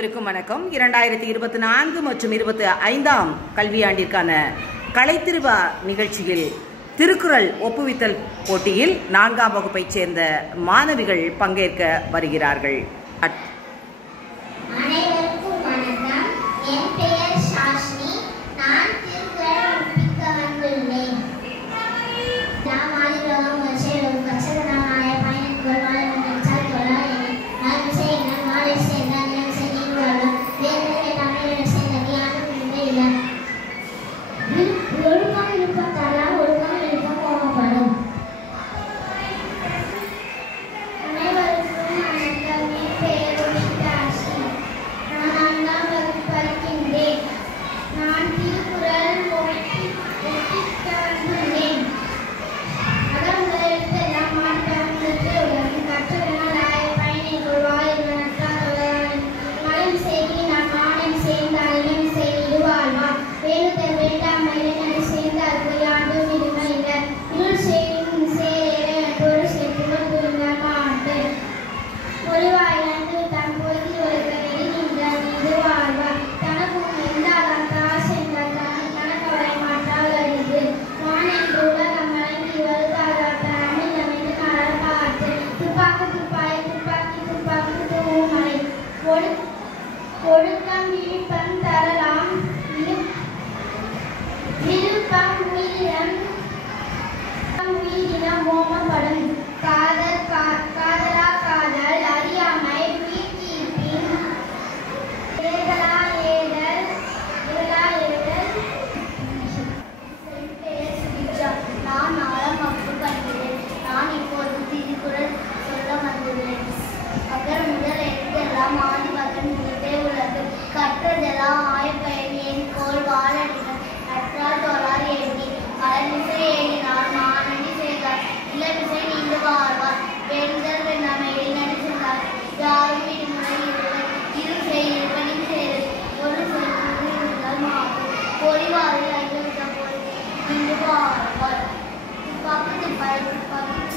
வணக்கம். 2024 மற்றும் 25 கல்வியாண்டிற்கான கலைத்திருவா நிகழ்ச்சியில் திருக்குறள் ஒப்புவித்தல் போட்டியில் 4ஆம் வகுப்பைச் சேர்ந்த மாணவிகள் பங்கேற்க வருகிறார்கள். அனைவருக்கும் வணக்கம். என் பெயர் ஷாஷினி. நான் திருக்குறள் ஒப்புவிக்க வந்துள்ளேன். நாம் ஆதிலோகம் வச்சேலும் கச்சதனாய பயணிக்குள் வாழ்வென்றால் தொழாயே நான் செய்யணும் நாளை செய்தால் என் செய்யுள்ளாலும் வேறு தமிழை செய்த ஞானம் இல்லை. ஒழுக்கம் இருப்பதால் ஒழுக்கம் இருக்க போகப்படும். அனைவருக்கும் வணக்கம். என் பெயர் ஷாஷினி. நான் 4ஆம் வகுப்பு படிக்கின்றேன். நான் திருக்குறள் ஒப்புவிக்க வந்துள்ளேன். அகம் எழுத்தெல்லாம் மாற்றங்களுக்கு உலகம் கற்றதனால் பயணிக்குள் வாழ்வென்றால் மலம் செய்தி நான் மானம் சேர்ந்தால் இனம் செய்து வாழ்வான் வேணுதல் வேண்டாம் இளைஞனை சேர்ந்தால் யாண்டும் இருமையில இருள் செய்யும் சேர பொருள் சேர்த்து புரிந்தால் மாட்டு ஒளிவாயிலிருந்து தன் பொய்தி ஒழுக்க நெடுகின்றான் இது வாழ்வார் தனக்கும் எந்தாதான் தாசென்றால் தனக்கவரை மாற்றால் அறிந்து வானென்று உலகம் வழங்கி வருதாதார் அமிழ்தமிழ்ந்து நாள் பார்த்து துப்பாக்கு துப்பாய் துப்பாக்கி துப்பாக்கு தூமலை ஒழுக்கம் விழுப்பம் தரலாம் விழுப்பம் உயிரினம் மோமப்படும் காதலா காதல் அறியாமை உயிர்ப்பின் ஏதலா ஏதல் நான் 4ஆம் வகுப்பு படிக்கிறேன். நான் இப்போது திருக்குறள் சொல்ல வந்துள்ளேன். அகர் முதல் எழுத்தெல்லாம் ஆதி பகன் முதலே உள்ளது கற்றதெல்லாம் ஆயப்பயன் என் கோல் வாழடிகள் கற்றால் தோளார் ஏற்றி மலர்மிசை ஏறினார் மானடி செய்தார் இளமிசை நீண்டு வாழ்வார் பெண்கள் வெண்ணாமை இளைஞடி சென்றார் யாரும் விடுமுறை இரு செய்தி செய்து ஒரு செய்தால் மாறும் பொறிவாரில் ஐந்து போய் நீண்டு வாழ்வார் துப்பாக்கி துப்பாய் துப்பாக்கி